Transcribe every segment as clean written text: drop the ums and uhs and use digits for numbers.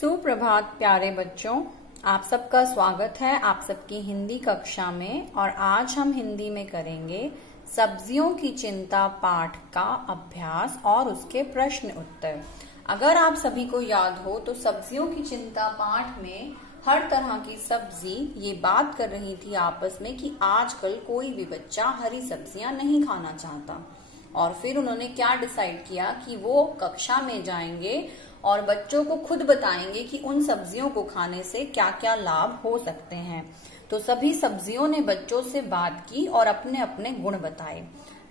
सुप्रभात प्यारे बच्चों, आप सबका स्वागत है आप सबकी हिंदी कक्षा में। और आज हम हिंदी में करेंगे सब्जियों की चिंता पाठ का अभ्यास और उसके प्रश्न उत्तर। अगर आप सभी को याद हो तो सब्जियों की चिंता पाठ में हर तरह की सब्जी ये बात कर रही थी आपस में कि आजकल कोई भी बच्चा हरी सब्जियां नहीं खाना चाहता। और फिर उन्होंने क्या डिसाइड किया कि वो कक्षा में जाएंगे और बच्चों को खुद बताएंगे कि उन सब्जियों को खाने से क्या क्या लाभ हो सकते हैं। तो सभी सब्जियों ने बच्चों से बात की और अपने अपने गुण बताए।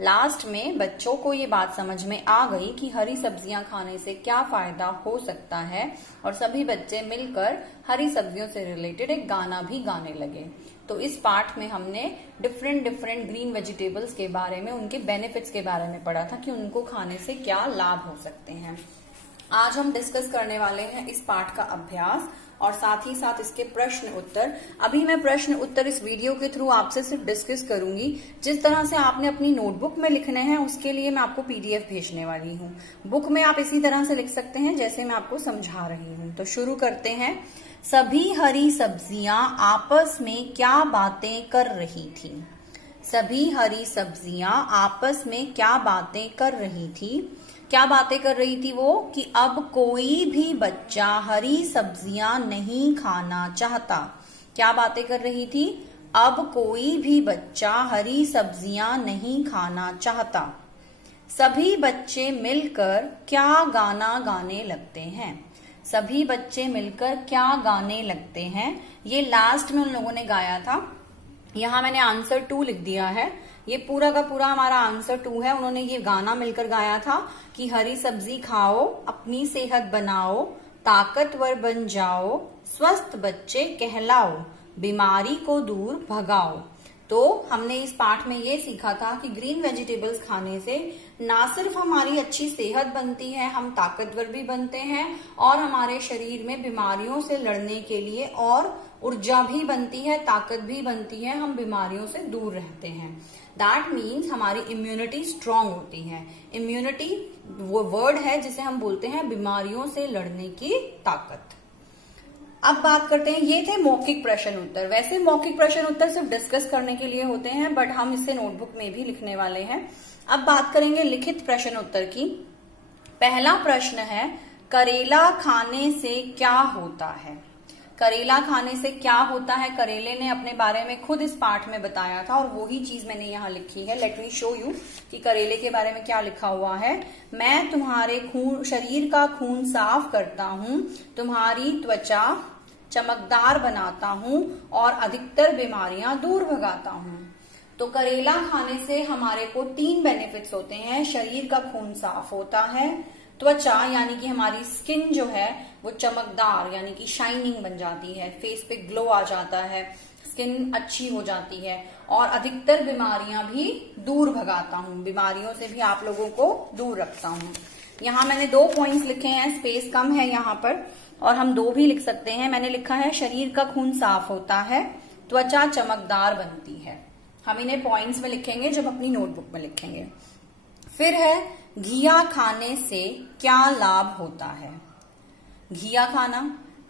लास्ट में बच्चों को ये बात समझ में आ गई कि हरी सब्जियां खाने से क्या फायदा हो सकता है और सभी बच्चे मिलकर हरी सब्जियों से रिलेटेड एक गाना भी गाने लगे। तो इस पाठ में हमने डिफरेंट ग्रीन वेजिटेबल्स के बारे में, उनके बेनिफिट्स के बारे में पढ़ा था कि उनको खाने से क्या लाभ हो सकते हैं। आज हम डिस्कस करने वाले हैं इस पाठ का अभ्यास और साथ ही साथ इसके प्रश्न उत्तर। अभी मैं प्रश्न उत्तर इस वीडियो के थ्रू आपसे सिर्फ डिस्कस करूंगी। जिस तरह से आपने अपनी नोटबुक में लिखने हैं उसके लिए मैं आपको पीडीएफ भेजने वाली हूँ। बुक में आप इसी तरह से लिख सकते हैं जैसे मैं आपको समझा रही हूँ। तो शुरू करते हैं। सभी हरी सब्जियां आपस में क्या बातें कर रही थी? सभी हरी सब्जियां आपस में क्या बातें कर रही थी? क्या बातें कर रही थी वो? कि अब कोई भी बच्चा हरी सब्जियां नहीं खाना चाहता। क्या बातें कर रही थी? अब कोई भी बच्चा हरी सब्जियां नहीं खाना चाहता। सभी बच्चे मिलकर क्या गाना गाने लगते हैं? सभी बच्चे मिलकर क्या गाने लगते हैं? ये लास्ट में उन लोगों ने गाया था। यहाँ मैंने आंसर 2 लिख दिया है। ये पूरा का पूरा हमारा आंसर 2 है। उन्होंने ये गाना मिलकर गाया था कि हरी सब्जी खाओ, अपनी सेहत बनाओ, ताकतवर बन जाओ, स्वस्थ बच्चे कहलाओ, बीमारी को दूर भगाओ। तो हमने इस पाठ में ये सीखा था कि ग्रीन वेजिटेबल्स खाने से ना सिर्फ हमारी अच्छी सेहत बनती है, हम ताकतवर भी बनते हैं और हमारे शरीर में बीमारियों से लड़ने के लिए और ऊर्जा भी बनती है, ताकत भी बनती है, हम बीमारियों से दूर रहते हैं। दैट मीन्स हमारी इम्यूनिटी स्ट्रांग होती है। इम्यूनिटी वो वर्ड है जिसे हम बोलते हैं बीमारियों से लड़ने की ताकत। अब बात करते हैं, ये थे मौखिक प्रश्न उत्तर। वैसे मौखिक प्रश्न उत्तर सिर्फ डिस्कस करने के लिए होते हैं, बट हम इसे नोटबुक में भी लिखने वाले हैं। अब बात करेंगे लिखित प्रश्न उत्तर की। पहला प्रश्न है, करेला खाने से क्या होता है? करेला खाने से क्या होता है? करेले ने अपने बारे में खुद इस पाठ में बताया था और वही चीज मैंने यहाँ लिखी है। लेट मी शो यू कि करेले के बारे में क्या लिखा हुआ है। मैं तुम्हारे शरीर का खून साफ करता हूँ, तुम्हारी त्वचा चमकदार बनाता हूँ और अधिकतर बीमारियां दूर भगाता हूँ। तो करेला खाने से हमारे को 3 बेनिफिट्स होते हैं। शरीर का खून साफ होता है, त्वचा यानी कि हमारी स्किन जो है वो चमकदार यानी कि शाइनिंग बन जाती है, फेस पे ग्लो आ जाता है, स्किन अच्छी हो जाती है और अधिकतर बीमारियां भी दूर भगाता हूँ। बीमारियों से भी आप लोगों को दूर रखता हूँ। यहाँ मैंने 2 पॉइंट्स लिखे हैं, स्पेस कम है यहाँ पर और हम 2 भी लिख सकते हैं। मैंने लिखा है शरीर का खून साफ होता है, त्वचा चमकदार बनती है। हम इन्हें पॉइंट्स में लिखेंगे जब अपनी नोटबुक में लिखेंगे। फिर है, घिया खाने से क्या लाभ होता है? घिया खाना,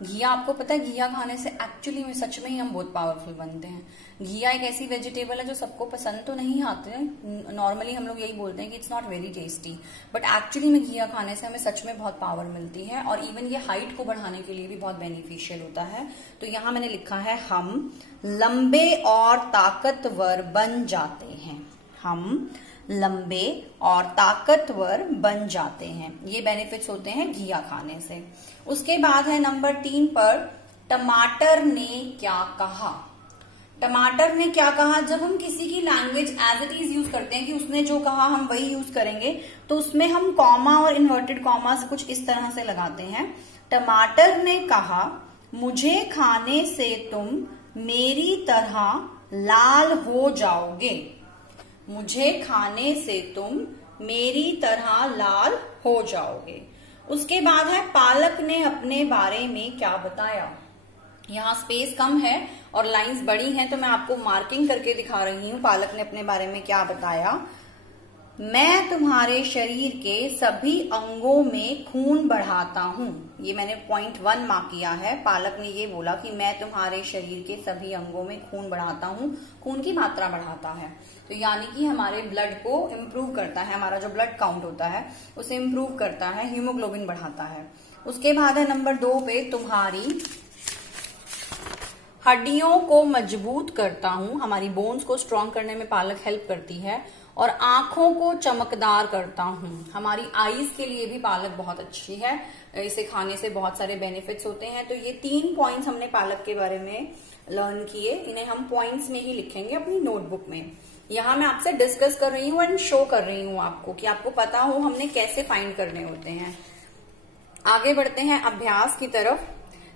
घिया आपको पता है घिया खाने से एक्चुअली में सच में ही हम बहुत पावरफुल बनते हैं। घिया एक ऐसी वेजिटेबल है जो सबको पसंद तो नहीं आते हैं। नॉर्मली हम लोग यही बोलते हैं कि it's not very tasty, but actually में घिया खाने से हमें सच में बहुत पावर मिलती है और इवन ये हाइट को बढ़ाने के लिए भी बहुत बेनिफिशियल होता है। तो यहाँ मैंने लिखा है, हम लंबे और ताकतवर बन जाते हैं। हम लंबे और ताकतवर बन जाते हैं। ये बेनिफिट्स होते हैं घिया खाने से। उसके बाद है नंबर 3 पर, टमाटर ने क्या कहा? टमाटर ने क्या कहा? जब हम किसी की language as it is use करते हैं कि उसने जो कहा हम वही यूज करेंगे, तो उसमें हम कॉमा और इन्वर्टेड कॉमास कुछ इस तरह से लगाते हैं। टमाटर ने कहा, मुझे खाने से तुम मेरी तरह लाल हो जाओगे। मुझे खाने से तुम मेरी तरह लाल हो जाओगे। उसके बाद है, पालक ने अपने बारे में क्या बताया? यहाँ स्पेस कम है और लाइंस बड़ी हैं तो मैं आपको मार्किंग करके दिखा रही हूँ। पालक ने अपने बारे में क्या बताया? मैं तुम्हारे शरीर के सभी अंगों में खून बढ़ाता हूँ। ये मैंने पॉइंट 1 मार्क किया है। पालक ने ये बोला कि मैं तुम्हारे शरीर के सभी अंगों में खून बढ़ाता हूँ, खून की मात्रा बढ़ाता है। तो यानी कि हमारे ब्लड को इम्प्रूव करता है, हमारा जो ब्लड काउंट होता है उसे इम्प्रूव करता है, हीमोग्लोबिन बढ़ाता है। उसके बाद है नंबर 2 पे, तुम्हारी हड्डियों को मजबूत करता हूं। हमारी बोन्स को स्ट्रॉन्ग करने में पालक हेल्प करती है। और आंखों को चमकदार करता हूं। हमारी आईज के लिए भी पालक बहुत अच्छी है, इसे खाने से बहुत सारे बेनिफिट्स होते हैं। तो ये 3 पॉइंट्स हमने पालक के बारे में लर्न किए, इन्हें हम पॉइंट्स में ही लिखेंगे अपनी नोटबुक में। यहाँ मैं आपसे डिस्कस कर रही हूँ एंड शो कर रही हूँ आपको कि आपको पता हो हमने कैसे फाइंड करने होते हैं। आगे बढ़ते हैं अभ्यास की तरफ।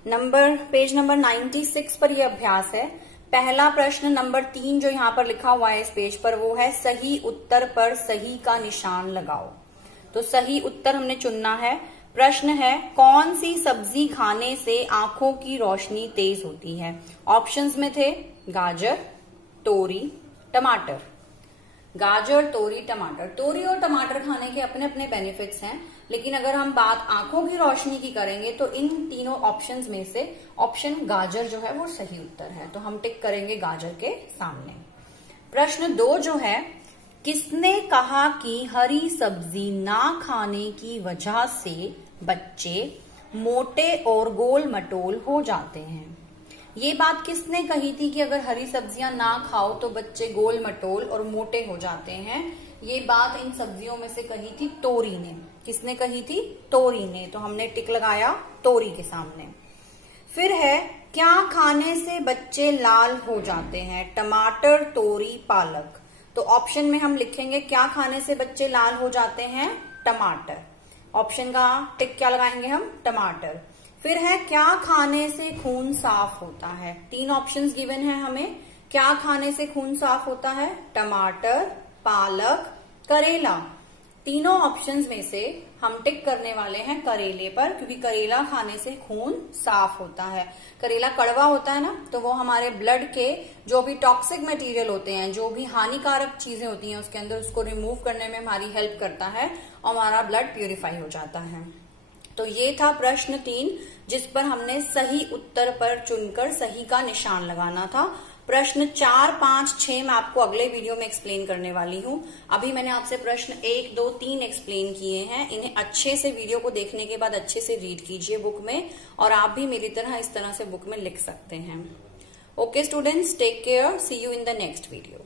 पेज नंबर 96 पर यह अभ्यास है। पहला प्रश्न नंबर 3 जो यहाँ पर लिखा हुआ है इस पेज पर, वो है सही उत्तर पर सही का निशान लगाओ। तो सही उत्तर हमने चुनना है। प्रश्न है, कौन सी सब्जी खाने से आंखों की रोशनी तेज होती है? ऑप्शंस में थे गाजर, तोरी, टमाटर। गाजर, तोरी, टमाटर। तोरी और टमाटर खाने के अपने अपने बेनिफिट्स हैं, लेकिन अगर हम बात आंखों की रोशनी की करेंगे तो इन तीनों ऑप्शंस में से ऑप्शन गाजर जो है वो सही उत्तर है। तो हम टिक करेंगे गाजर के सामने। प्रश्न 2 जो है, किसने कहा कि हरी सब्जी ना खाने की वजह से बच्चे मोटे और गोल मटोल हो जाते हैं? ये बात किसने कही थी कि अगर हरी सब्जियां ना खाओ तो बच्चे गोल मटोल और मोटे हो जाते हैं? ये बात इन सब्जियों में से कही थी तोरी ने। किसने कही थी? तोरी ने। तो हमने टिक लगाया तोरी के सामने। फिर है, क्या खाने से बच्चे लाल हो जाते हैं? टमाटर, तोरी, पालक। तो ऑप्शन में हम लिखेंगे क्या खाने से बच्चे लाल हो जाते हैं? टमाटर। ऑप्शन का टिक क्या लगाएंगे हम? टमाटर। फिर है, क्या खाने से खून साफ होता है? 3 ऑप्शंस गिवन है हमें। क्या खाने से खून साफ होता है? टमाटर, पालक, करेला। तीनों ऑप्शंस में से हम टिक करने वाले हैं करेले पर, क्योंकि करेला खाने से खून साफ होता है। करेला कड़वा होता है ना, तो वो हमारे ब्लड के जो भी टॉक्सिक मटेरियल होते हैं, जो भी हानिकारक चीजें होती हैं उसके अंदर, उसको रिमूव करने में हमारी हेल्प करता है और हमारा ब्लड प्यूरिफाई हो जाता है। तो ये था प्रश्न 3, जिस पर हमने सही उत्तर पर चुनकर सही का निशान लगाना था। प्रश्न 4, 5, 6 मैं आपको अगले वीडियो में एक्सप्लेन करने वाली हूँ। अभी मैंने आपसे प्रश्न 1, 2, 3 एक्सप्लेन किए हैं। इन्हें अच्छे से वीडियो को देखने के बाद अच्छे से रीड कीजिए बुक में, और आप भी मेरी तरह इस तरह से बुक में लिख सकते हैं। Okay students, take care, see you in the next video.